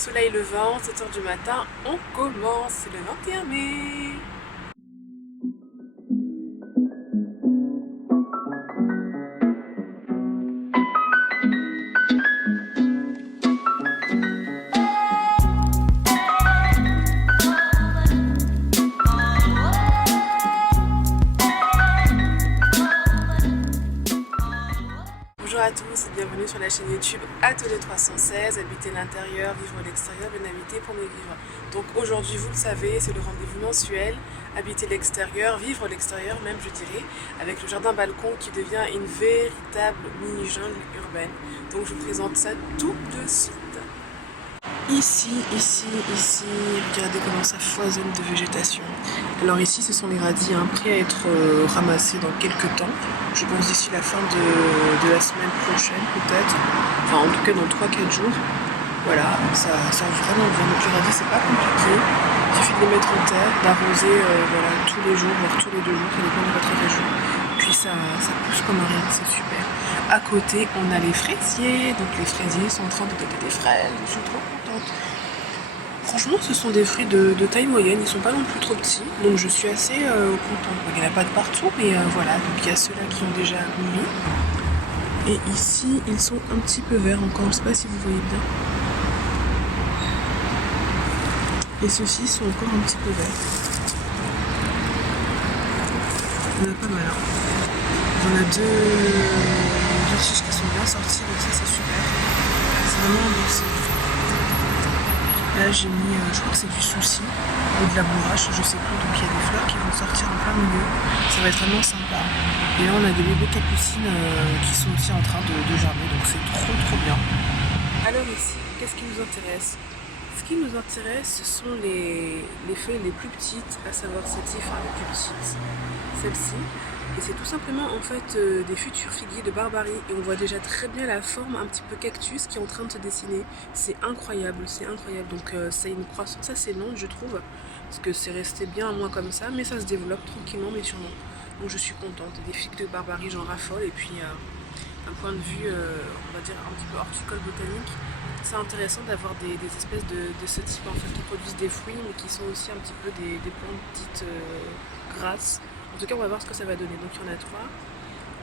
soleil levant, 7 h du matin, on commence, c'est le 21 mai. Bonjour à tous et bienvenue sur la chaîne YouTube Atelier 316, habiter l'intérieur, vivre l'extérieur, bien habiter pour mieux vivre. Donc aujourd'hui, vous le savez, c'est le rendez-vous mensuel, habiter l'extérieur, vivre l'extérieur même je dirais, avec le jardin balcon qui devient une véritable mini-jungle urbaine. Donc je vous présente ça tout de suite. Ici, regardez comment ça foisonne de végétation. Alors ici, ce sont les radis prêts à être ramassés dans quelques temps. Je pense d'ici la fin de la semaine prochaine peut-être. Enfin en tout cas dans 3-4 jours. Voilà, ça sent vraiment bien. Donc les radis, c'est pas compliqué. Il suffit de les mettre en terre, d'arroser voilà, tous les jours, voire tous les 2 jours, ça dépend de votre région. Puis ça pousse comme un rien, c'est super. À côté, on a les fraisiers. Donc les fraisiers sont en train de donner des fraises. Je suis trop contente. Franchement, ce sont des fruits de taille moyenne. Ils sont pas non plus trop petits. Donc je suis assez contente. Il n'y en a pas de partout, mais voilà. Donc il y a ceux-là qui ont déjà mûri. Et ici, ils sont un petit peu verts encore. Je sais pas si vous voyez bien. Et ceux-ci sont encore un petit peu verts. Il y en a pas mal. On a deux chiches qui sont bien sorties, donc ça c'est super. C'est vraiment un bon signe. Là j'ai mis, je crois que c'est du souci ou de la bourrache, je sais plus, donc il y a des fleurs qui vont sortir en plein milieu. Ça va être vraiment sympa. Et là on a des bébés capucines qui sont aussi en train de germer, donc c'est trop bien. Alors ici, qu'est-ce qui nous intéresse? Ce qui nous intéresse, ce sont les feuilles les plus petites, à savoir celle-ci, enfin les plus petites, celle-ci. Et c'est tout simplement en fait des futurs figuiers de Barbarie. Et on voit déjà très bien la forme un petit peu cactus qui est en train de se dessiner. C'est incroyable, c'est incroyable. Donc c'est une croissance assez lente je trouve. Parce que c'est resté bien à moins comme ça. Mais ça se développe tranquillement mais sûrement. Donc je suis contente. Des figues de Barbarie j'en raffole. Et puis d'un point de vue on va dire un petit peu horticole botanique, c'est intéressant d'avoir des espèces de ce type en fait qui produisent des fruits mais qui sont aussi un petit peu des plantes dites grasses. En tout cas, on va voir ce que ça va donner. Donc, il y en a 3.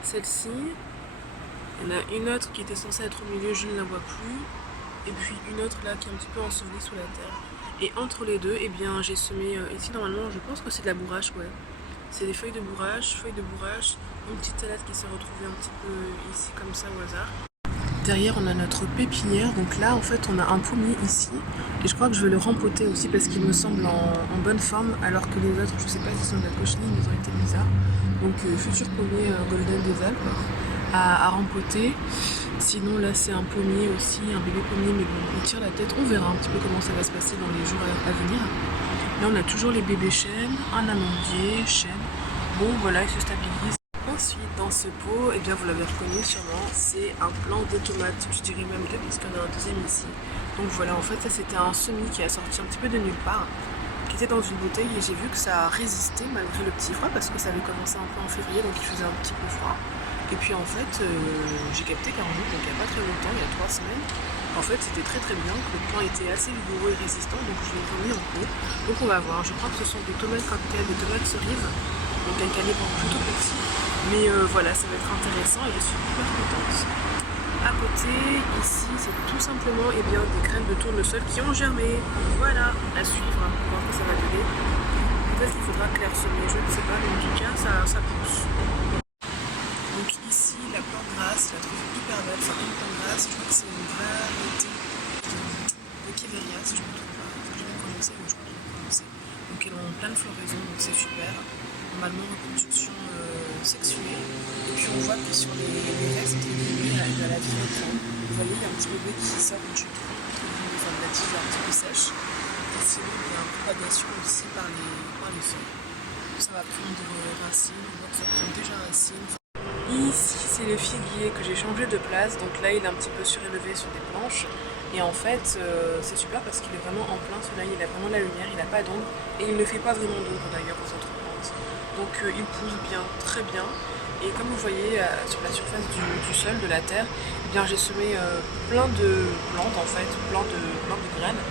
Celle-ci. Il y en a une autre qui était censée être au milieu, je ne la vois plus. Et puis une autre là qui est un petit peu ensevelie sous la terre. Et entre les deux, eh bien, j'ai semé ici, normalement, je pense que c'est de la bourrache, ouais. C'est des feuilles de bourrache, une petite salade qui s'est retrouvée un petit peu ici, comme ça, au hasard. Derrière, on a notre pépinière. Donc là, en fait, on a un pommier ici. Et je crois que je vais le rempoter aussi parce qu'il me semble en bonne forme. Alors que les autres, je sais pas s'ils sont de la cochenille, mais ils ont été bizarres. Donc, futur pommier Golden des Alpes à rempoter. Sinon, là, c'est un pommier aussi, un bébé pommier, mais bon, on tire la tête. On verra un petit peu comment ça va se passer dans les jours à venir. Là, on a toujours les bébés chênes, un amandier, chêne. Bon, voilà, il se stabilise. Ensuite, dans ce pot, eh bien, vous l'avez reconnu sûrement, c'est un plant de tomates, je dirais même deux, parce qu'il y en a un deuxième ici. Donc voilà, en fait, ça c'était un semis qui a sorti un petit peu de nulle part, qui était dans une bouteille, et j'ai vu que ça a résisté malgré le petit froid, parce que ça avait commencé un peu en février, donc il faisait un petit peu froid. Et puis en fait, j'ai capté qu'un jour, donc il n'y a pas très longtemps, il y a 3 semaines, en fait c'était très bien, que le plant était assez vigoureux et résistant, donc je l'ai remis en pot. Donc on va voir, je crois que ce sont des tomates cocktail, des tomates cerises, donc un calibre plutôt petit. Mais voilà, ça va être intéressant et je suis hyper contente. À côté, ici, c'est tout simplement des graines de tournesol qui ont germé. Voilà, à suivre, pour voir ce que ça va donner. Peut-être qu'il faudra clairsemer, je ne sais pas, mais en tout cas, ça pousse. Donc ici, la plante grasse, je la trouve hyper belle. Enfin, une plante grasse, je crois que c'est une variété de Kiveria, si je ne me trompe pas. Je vais prononcer, mais je crois que je vais prononcer. Donc elles ont plein de floraisons, donc c'est super. Normalement, reproduction sexuée. Et puis on voit que sur les restes des bébés, il y a la vie au vous voyez, il y a un petit bébé qui sort une chute enfin, de la tige un petit peu sèche. Et sinon, il y a une propagation aussi par les feuilles. Ça va prendre racine, on voit que ça prend déjà racine. Ici, c'est le figuier que j'ai changé de place. Donc là, il est un petit peu surélevé sur des planches. Et en fait, c'est super parce qu'il est vraiment en plein soleil. Il a vraiment la lumière, il n'a pas d'ombre. Et il ne fait pas vraiment d'ombre d'ailleurs aux autres plantes. Donc il pousse bien, très bien. Et comme vous voyez sur la surface du sol, de la terre, eh bien j'ai semé plein de plantes en fait, plein de graines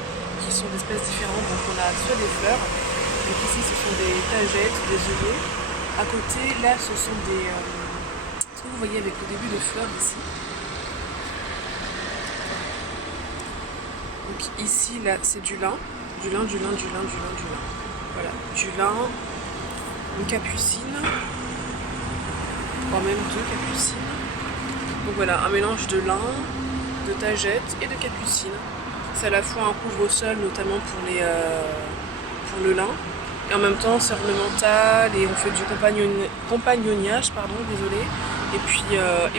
qui sont d'espèces différentes. Donc on a soit des fleurs, donc ici ce sont des tagettes, des œillets. À côté là ce sont des... ce que vous voyez avec le début de fleurs ici. Donc ici là c'est du lin. Du lin. Voilà, du lin, une capucine, voire même 2 capucines. Donc voilà, un mélange de lin, de tagettes et de capucine. C'est à la fois un couvre-sol, notamment pour le lin, et en même temps c'est ornemental et on fait du compagnonnage, pardon, désolé. Et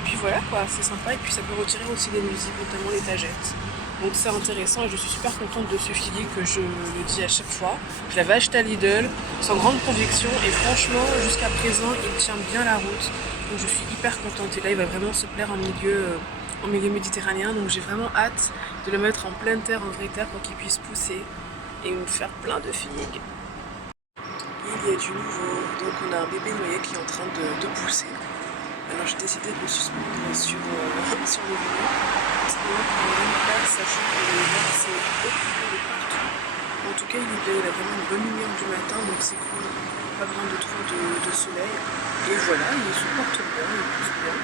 puis voilà quoi, c'est sympa, et puis ça peut retirer aussi des nuisibles, notamment les tagettes. Donc c'est intéressant et je suis super contente de ce figuier que je le dis à chaque fois. Je l'avais acheté à Lidl sans grande conviction et franchement jusqu'à présent il tient bien la route. Donc je suis hyper contente et là il va vraiment se plaire en milieu méditerranéen. Donc j'ai vraiment hâte de le mettre en pleine terre, en vraie terre pour qu'il puisse pousser et me faire plein de figues. Il y a du nouveau, donc on a un bébé noyer qui est en train de pousser. Alors j'ai décidé de me suspendre sur le vélo, simplement pour me rendre place, sachant que là c'est occupé de partout. En tout cas il est bien, il a vraiment une bonne lumière du matin, donc c'est cool, pas besoin de trop de soleil. Et voilà, il se porte bien, il pousse bien.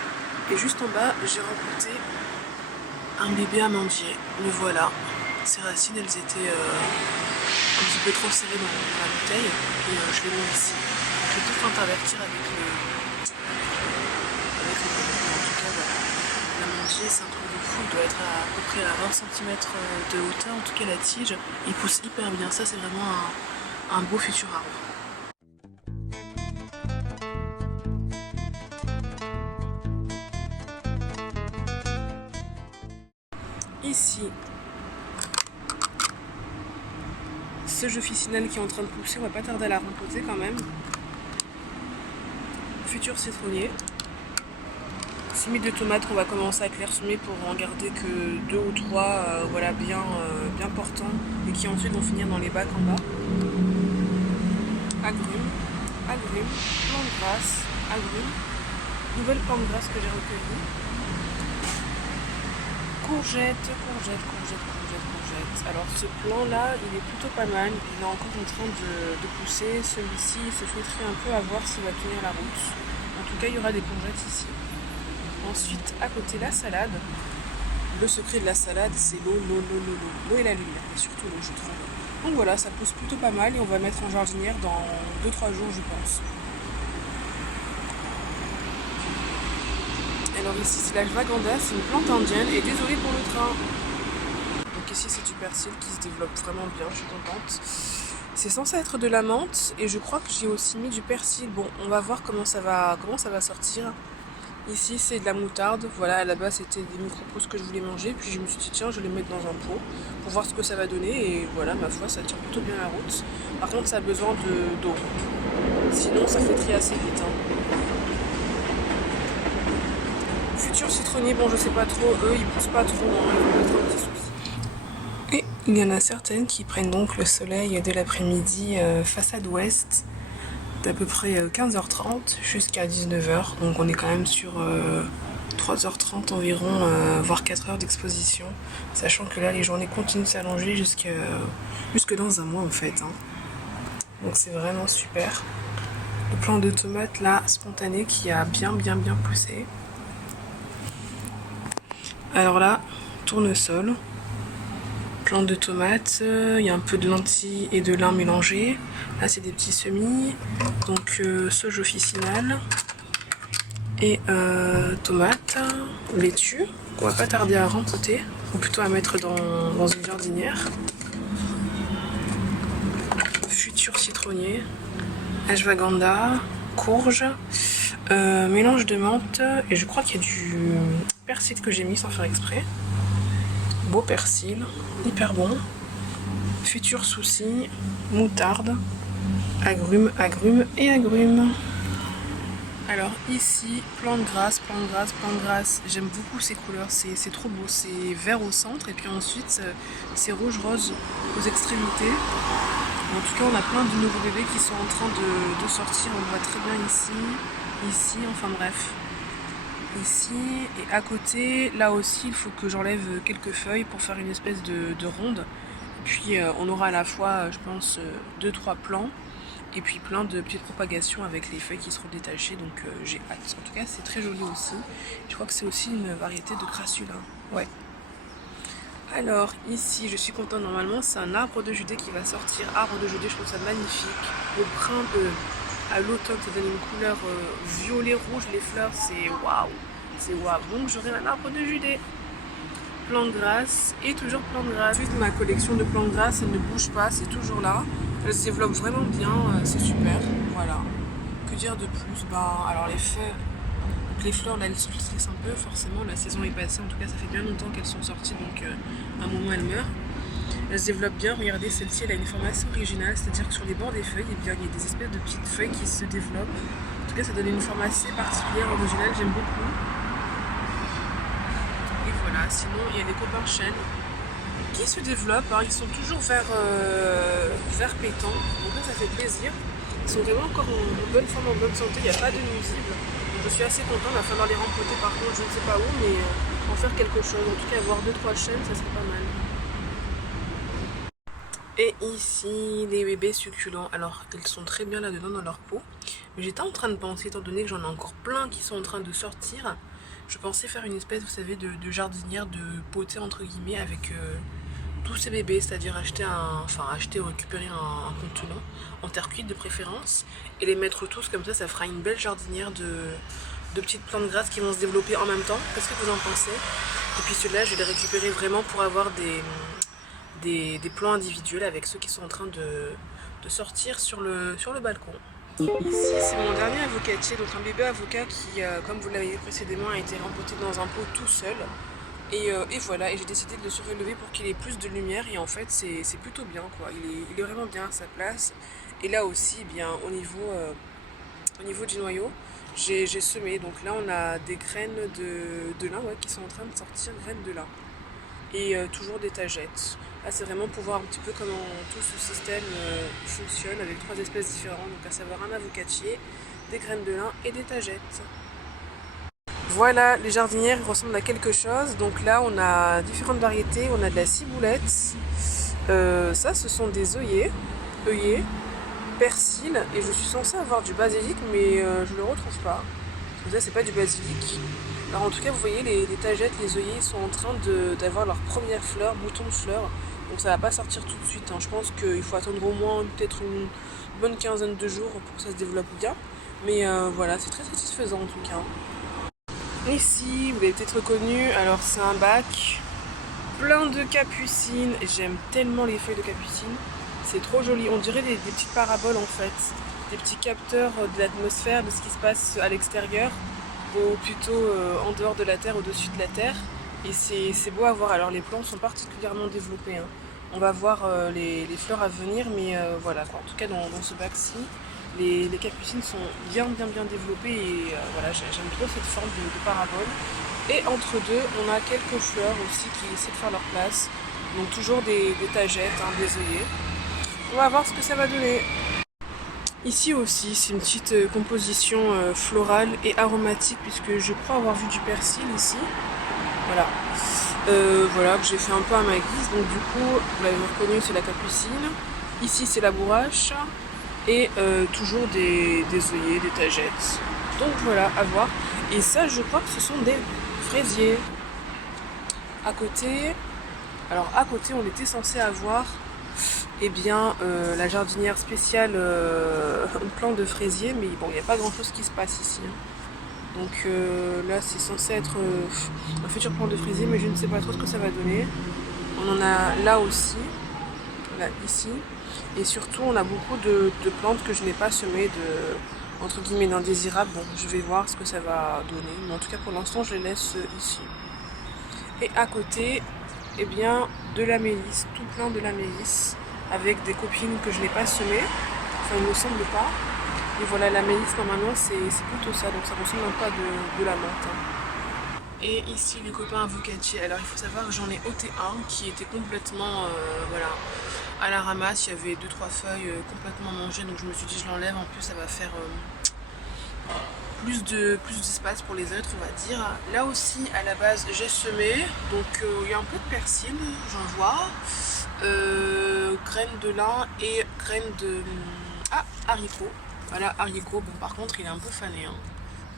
Et juste en bas, j'ai rencontré un bébé amandier, le voilà. Ses racines elles étaient un petit peu trop serrées dans la bouteille, et je l'ai mis ici. Je vais tout intervertir avec le... L'amandier, c'est un truc de fou, il doit être à peu près à 20 cm de hauteur, en tout cas la tige, il pousse hyper bien, ça c'est vraiment un beau futur arbre. Ici, ce jeu officinal qui est en train de pousser, on va pas tarder à la remposer quand même. Futur citronnier. Semis de tomates qu'on va commencer à clairsemer pour en garder que 2 ou 3 voilà, bien portants et qui ensuite vont finir dans les bacs en bas. Agrumes, plante grasse, agrumes, nouvelle plante grasse que j'ai recueillie. Courgettes. Alors ce plant là, il est plutôt pas mal, il est encore en train de pousser. Celui-ci il se flétrit un peu à voir s'il va tenir la route. En tout cas il y aura des courgettes ici. Ensuite, à côté, la salade. Le secret de la salade, c'est l'eau et la lumière, mais surtout l'eau, je trouve. Donc voilà, ça pousse plutôt pas mal et on va mettre en jardinière dans 2-3 jours, je pense. Alors ici, c'est la Jvaganda, c'est une plante indienne et désolé pour le train. Donc ici, c'est du persil qui se développe vraiment bien, je suis contente. C'est censé être de la menthe et je crois que j'ai aussi mis du persil. Bon, on va voir comment ça va sortir. Ici c'est de la moutarde, voilà, à la base c'était des micro-pousses que je voulais manger, puis je me suis dit tiens je vais les mettre dans un pot pour voir ce que ça va donner et voilà, ma foi ça tient plutôt bien la route. Par contre ça a besoin d'eau, sinon ça fait trier assez vite. Futur citronnier, bon je sais pas trop, eux ils poussent pas trop, ils vont mettre un petit souci. Et il y en a certaines qui prennent donc le soleil de l'après-midi façade ouest, d'à peu près 15h30 jusqu'à 19h, donc on est quand même sur 3h30 environ, voire 4h d'exposition, sachant que là les journées continuent de s'allonger jusque dans un mois en fait. Donc c'est vraiment super. Le plant de tomates là, spontané, qui a bien poussé. Alors là, tournesol, plant de tomates, il y a un peu de lentilles et de lin mélangés. Là c'est des petits semis, donc sauge officinale et tomates, laitue, qu'on va pas tarder à rempoter, ou plutôt à mettre dans une jardinière. Futur citronnier, ashwagandha, courge, mélange de menthe, et je crois qu'il y a du persil que j'ai mis sans faire exprès. Beau persil, hyper bon. Futur souci, moutarde, agrumes. Alors ici, plante grasse. J'aime beaucoup ces couleurs, c'est trop beau. C'est vert au centre et puis ensuite c'est rouge-rose aux extrémités. En tout cas, on a plein de nouveaux bébés qui sont en train de sortir. On le voit très bien ici. ici, enfin bref. Ici, et à côté, là aussi, il faut que j'enlève quelques feuilles pour faire une espèce de ronde. Puis on aura à la fois, je pense, 2-3 plants. Et puis plein de petites propagations avec les feuilles qui seront détachées, donc j'ai hâte. En tout cas, c'est très joli aussi. Je crois que c'est aussi une variété de crassula. Ouais. Alors ici, je suis contente. Normalement, c'est un arbre de Judée qui va sortir. Arbre de Judée, je trouve ça magnifique. Au printemps, à l'automne, ça donne une couleur violet rouge. Les fleurs, c'est waouh. C'est waouh. Donc j'aurai un arbre de Judée. Plants de grâce et toujours plants de grâce. Ensuite, ma collection de plants de grâce, elle ne bouge pas, c'est toujours là. Elle se développe vraiment bien, c'est super. Voilà. Que dire de plus? Bah, alors les feuilles, donc les fleurs là, elles se flétrissent un peu. Forcément, la saison est passée. En tout cas, ça fait bien longtemps qu'elles sont sorties, donc à un moment elles meurent. Elles se développent bien. Regardez, celle-ci, elle a une forme assez originale, c'est-à-dire que sur les bords des feuilles, eh bien, il y a des espèces de petites feuilles qui se développent. En tout cas, ça donne une forme assez particulière, originale. J'aime beaucoup. Voilà, sinon il y a les copains chênes qui se développent, hein. Ils sont toujours vert pétant, donc là ça fait plaisir. Ils sont vraiment encore en bonne forme, en bonne santé, il n'y a pas de nuisibles. Donc je suis assez contente, il va falloir les rempoter par contre, je ne sais pas où, mais en faire quelque chose. En tout cas avoir 2-3 chênes, ça serait pas mal. Et ici, les bébés succulents. Alors, ils sont très bien là-dedans dans leur peau. Mais j'étais en train de penser, étant donné que j'en ai encore plein qui sont en train de sortir, je pensais faire une espèce, vous savez, de jardinière, de potée entre guillemets avec tous ces bébés, c'est-à-dire acheter ou récupérer un contenant en terre cuite de préférence et les mettre tous comme ça fera une belle jardinière de petites plantes grasses qui vont se développer en même temps. Qu'est-ce que vous en pensez? Et puis ceux-là, je vais les récupérer vraiment pour avoir des plants individuels avec ceux qui sont en train de sortir sur le balcon. Ici, c'est mon dernier avocatier, donc un bébé avocat qui, comme vous l'avez vu précédemment, a été rempoté dans un pot tout seul. Et voilà, et j'ai décidé de le surélever pour qu'il ait plus de lumière. Et en fait, c'est plutôt bien, quoi. Il est vraiment bien à sa place. Et là aussi, eh bien, au niveau du noyau, j'ai semé. Donc là, on a des graines de lin qui sont en train de sortir, graines de lin. Et toujours des tagettes. Là, c'est vraiment pour voir un petit peu comment tout ce système fonctionne avec 3 espèces différentes, donc à savoir un avocatier, des graines de lin et des tagettes. Voilà, les jardinières ressemblent à quelque chose. Donc là, on a différentes variétés. On a de la ciboulette. Ça, ce sont des œillets, persil. Et je suis censée avoir du basilic, mais je le retrouve pas. Donc ça, c'est pas du basilic. Alors en tout cas, vous voyez, les tagettes, les œillets sont en train d'avoir leur première fleur, bouton de fleur. Donc ça va pas sortir tout de suite, hein. Je pense qu'il faut attendre au moins peut-être une bonne quinzaine de jours pour que ça se développe bien. Mais voilà, c'est très satisfaisant en tout cas. Ici, vous l'avez peut-être reconnu, alors c'est un bac plein de capucines. J'aime tellement les feuilles de capucine, c'est trop joli. On dirait des petites paraboles en fait, des petits capteurs de l'atmosphère, de ce qui se passe à l'extérieur, ou plutôt en dehors de la Terre, au-dessus de la Terre. Et c'est beau à voir. Alors les plants sont particulièrement développés, hein. On va voir les fleurs à venir, mais voilà quoi. En tout cas dans ce bac-ci, les capucines sont bien développées et voilà, j'aime trop cette forme de parabole. Et entre deux, on a quelques fleurs aussi qui essaient de faire leur place. Donc toujours des tagettes, hein, des œillets. On va voir ce que ça va donner. Ici aussi, c'est une petite composition florale et aromatique puisque je crois avoir vu du persil ici. Voilà. Voilà, que j'ai fait un peu à ma guise. Donc du coup, vous l'avez reconnu, c'est la capucine. Ici, c'est la bourrache. Et toujours des œillets, des tagettes. Donc voilà, à voir. Et ça, je crois que ce sont des fraisiers. À côté, on était censé avoir la jardinière spéciale plan de fraisier, mais bon, il n'y a pas grand chose qui se passe ici, hein. Donc là, c'est censé être un futur plan de fraisier, mais je ne sais pas trop ce que ça va donner. On en a là aussi, là, ici. Et surtout, on a beaucoup de plantes que je n'ai pas semées, entre guillemets, d'indésirables. Bon, je vais voir ce que ça va donner. Mais en tout cas, pour l'instant, je les laisse ici. Et à côté, eh bien, de la mélisse, tout plein de la mélisse, avec des copines que je n'ai pas semées. Enfin, il ne me semble pas. Et voilà, la mélisse, normalement, c'est plutôt ça. Donc, ça ressemble un peu à de la menthe, hein. Et ici, les copains avocatiers. Alors, il faut savoir que j'en ai ôté un qui était complètement, voilà, à la ramasse. Il y avait 2-3 feuilles complètement mangées. Donc, je me suis dit, je l'enlève. En plus, ça va faire plus d'espace pour les êtres, on va dire. Là aussi, à la base, j'ai semé, donc il y a un peu de persil, j'en vois. Graines de lin et graines de haricots. Voilà, haricots. Bon, par contre, il est un peu fané. Hein.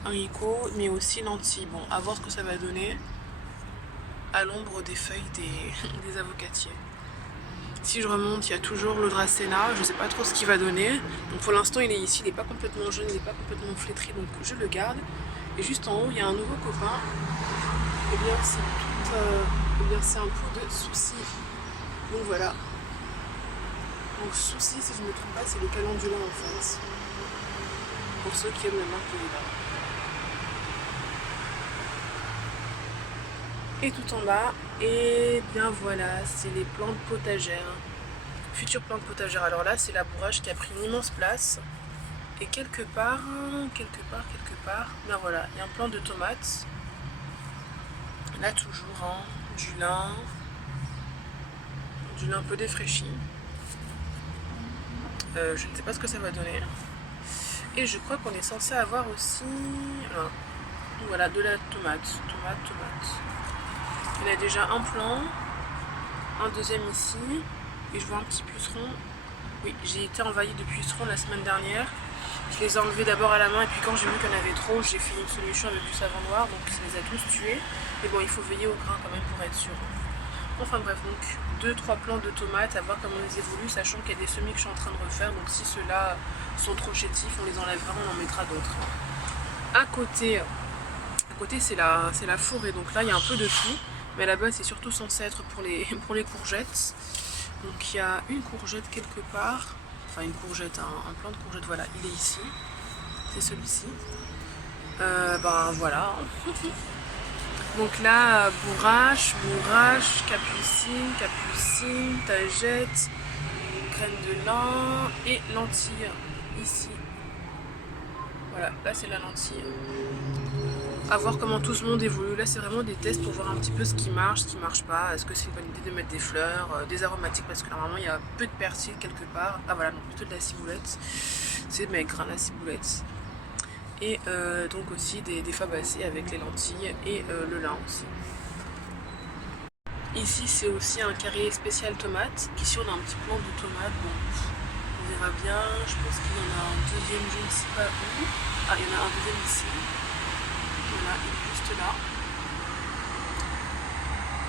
Haricots, mais aussi lentilles. Bon, à voir ce que ça va donner à l'ombre des feuilles des avocatiers. Si je remonte, il y a toujours le Dracena. Je sais pas trop ce qu'il va donner. Donc pour l'instant, il est ici. Il n'est pas complètement jaune, il n'est pas complètement flétri, donc je le garde. Et juste en haut, il y a un nouveau copain. Et bien, c'est un pot de soucis. Donc voilà. Donc souci, si je ne me trompe pas, c'est le calendula en fait. Pour ceux qui aiment la marque de Et tout en bas, et bien voilà, c'est les plantes potagères. Futures plantes potagères. Alors là, c'est la bourrache qui a pris une immense place. Et quelque part, ben voilà, il y a un plant de tomates. Là toujours, hein, du lin un peu défraîchi. Je ne sais pas ce que ça va donner. Et je crois qu'on est censé avoir aussi, voilà, de la tomate. Il y a déjà un plant, un deuxième ici, et je vois un petit puceron. Oui, j'ai été envahie de pucerons la semaine dernière. Je les ai enlevés d'abord à la main, et puis quand j'ai vu qu'il y en avait trop, j'ai fait une solution avec du savon noir, donc ça les a tous tués. Mais bon, il faut veiller au grain quand même pour être sûr. Enfin bref, donc 2-3 plants de tomates, à voir comment ils évoluent, sachant qu'il y a des semis que je suis en train de refaire, donc si ceux-là sont trop chétifs, on les enlèvera, on en mettra d'autres. À côté c'est la forêt, donc là il y a un peu de tout, mais là-bas c'est surtout censé être pour les courgettes. Donc il y a une courgette quelque part, enfin une courgette, un plant de courgette, voilà, il est ici, c'est celui-ci. Ben voilà. Donc là, bourrache, capucine, tagette, graines de lin et lentilles ici. Voilà, là c'est la lentille. À voir comment tout ce monde évolue. Là c'est vraiment des tests pour voir un petit peu ce qui marche pas. Est-ce que c'est une bonne idée de mettre des fleurs, des aromatiques, parce que normalement il y a peu de persil quelque part. Ah voilà, donc plutôt de la ciboulette. C'est maigre, hein, la ciboulette. Et donc aussi des fabacées avec les lentilles et le lin aussi. Ici c'est aussi un carré spécial tomate. Ici on a un petit plant de tomates, bon, on verra bien. Je pense qu'il y en a un deuxième, je ne sais pas où. Ah, il y en a un deuxième ici. Voilà, il est juste là.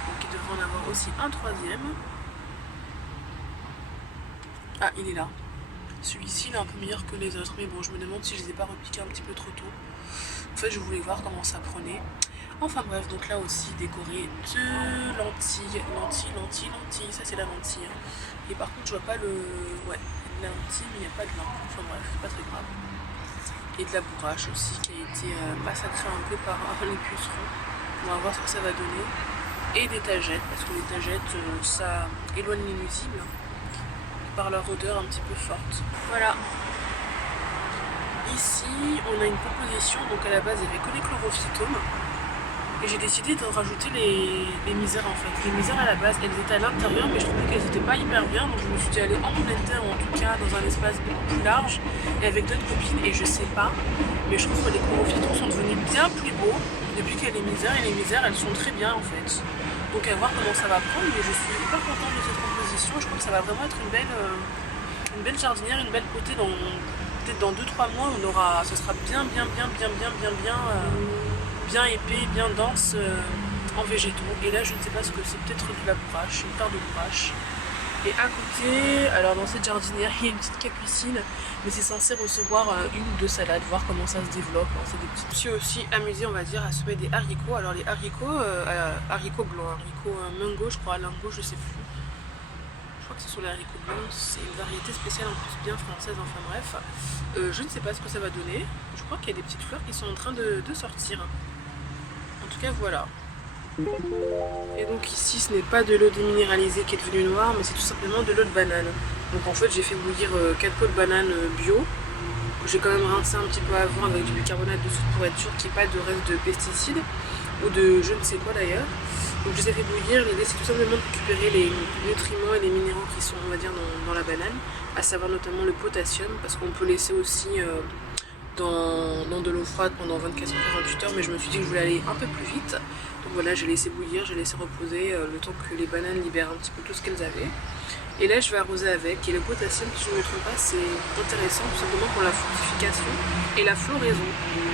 Donc il devrait en avoir aussi un troisième. Ah, il est là. Celui-ci il est un peu meilleur que les autres, mais bon, je me demande si je les ai pas repiqués un petit peu trop tôt. En fait, je voulais voir comment ça prenait. Enfin bref, donc là aussi décoré de lentilles, ça c'est la lentille. Et par contre, je vois pas le... Ouais, il y a de la lentille, mais il n'y a pas de lin. Enfin bref, c'est pas très grave. Et de la bourrache aussi qui a été massacrée un peu par les pucerons. On va voir ce que ça va donner. Et des tagettes, parce que les tagettes, ça éloigne les nuisibles par leur odeur un petit peu forte. Voilà. Ici, on a une composition, donc à la base, il n'y avait que les chlorophytomes. Et j'ai décidé de rajouter les misères en fait. Les misères à la base, elles étaient à l'intérieur, mais je trouvais qu'elles n'étaient pas hyper bien. Donc je me suis dit aller en pleine terre, ou en tout cas dans un espace beaucoup plus large, et avec d'autres copines, et je sais pas. Mais je trouve que les chlorophytons sont devenus bien plus beaux depuis qu'il y a les misères, et les misères, elles sont très bien en fait. Donc à voir comment ça va prendre, mais je suis hyper contente de cette composition. Je crois que ça va vraiment être une belle jardinière, une belle potée. Peut-être dans 2-3 mois, ça sera bien épais, bien dense en végétaux. Et là je ne sais pas ce que c'est, peut-être de la bourrache, une part de bourrache. Et à côté, alors dans cette jardinière il y a une petite capucine, mais c'est censé recevoir une ou deux salades, voir comment ça se développe. C'est des petites... Je suis aussi amusée, on va dire, à semer des haricots. Alors les haricots, haricots blancs, haricots mango je crois, lingo je sais plus. Je crois que ce sont les haricots blancs, c'est une variété spéciale en plus bien française, enfin bref. Je ne sais pas ce que ça va donner. Je crois qu'il y a des petites fleurs qui sont en train de sortir. En tout cas voilà. Et donc ici ce n'est pas de l'eau déminéralisée qui est devenue noire, mais c'est tout simplement de l'eau de banane. Donc en fait j'ai fait bouillir 4 pots de banane bio, que j'ai quand même rincé un petit peu avant avec du bicarbonate de soude pour être sûr qu'il n'y ait pas de reste de pesticides, ou de je ne sais quoi d'ailleurs. Donc je les ai fait bouillir, l'idée c'est tout simplement de récupérer les nutriments et les minéraux qui sont on va dire dans la banane, à savoir notamment le potassium, parce qu'on peut laisser aussi dans de l'eau froide pendant 24-48 heures, mais je me suis dit que je voulais aller un peu plus vite. Donc voilà, j'ai laissé bouillir, j'ai laissé reposer le temps que les bananes libèrent un petit peu tout ce qu'elles avaient. Et là je vais arroser avec, et le potassium, si je ne me trompe pas, c'est intéressant tout simplement pour la fructification et la floraison.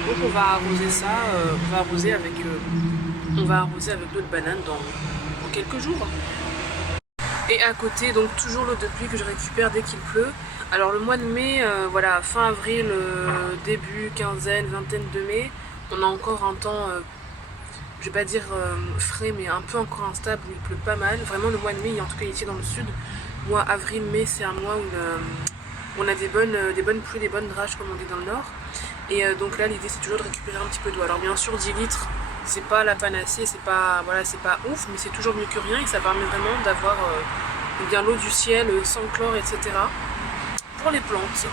Donc on va arroser ça, on va arroser avec l'eau de banane dans quelques jours. Et à côté, donc toujours l'eau de pluie que je récupère dès qu'il pleut. Alors le mois de mai, voilà, fin avril, début, quinzaine, vingtaine de mai, on a encore un temps, je vais pas dire frais, mais un peu encore instable, où il pleut pas mal. Vraiment le mois de mai, en tout cas ici dans le sud, mois avril, mai, c'est un mois où on a des bonnes pluies, des bonnes drages comme on dit dans le nord. Et donc là l'idée c'est toujours de récupérer un petit peu d'eau. Alors bien sûr 10 litres, c'est pas la panacée, c'est pas ouf, mais c'est toujours mieux que rien et ça permet vraiment d'avoir bien l'eau du ciel, sans chlore, etc. pour les plantes.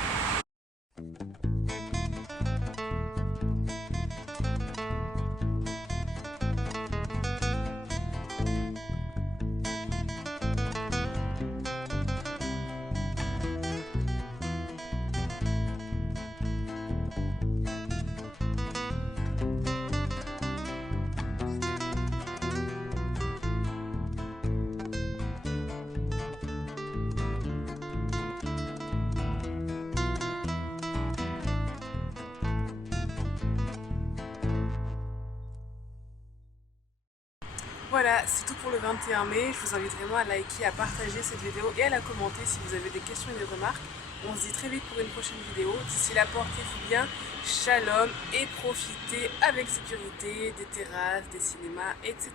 Voilà, c'est tout pour le 21 mai. Je vous invite vraiment à liker, à partager cette vidéo et à la commenter si vous avez des questions et des remarques. On se dit très vite pour une prochaine vidéo. D'ici là, portez-vous bien, shalom et profitez avec sécurité des terrasses, des cinémas, etc.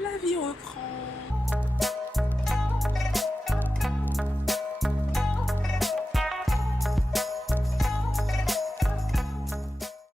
La vie reprend.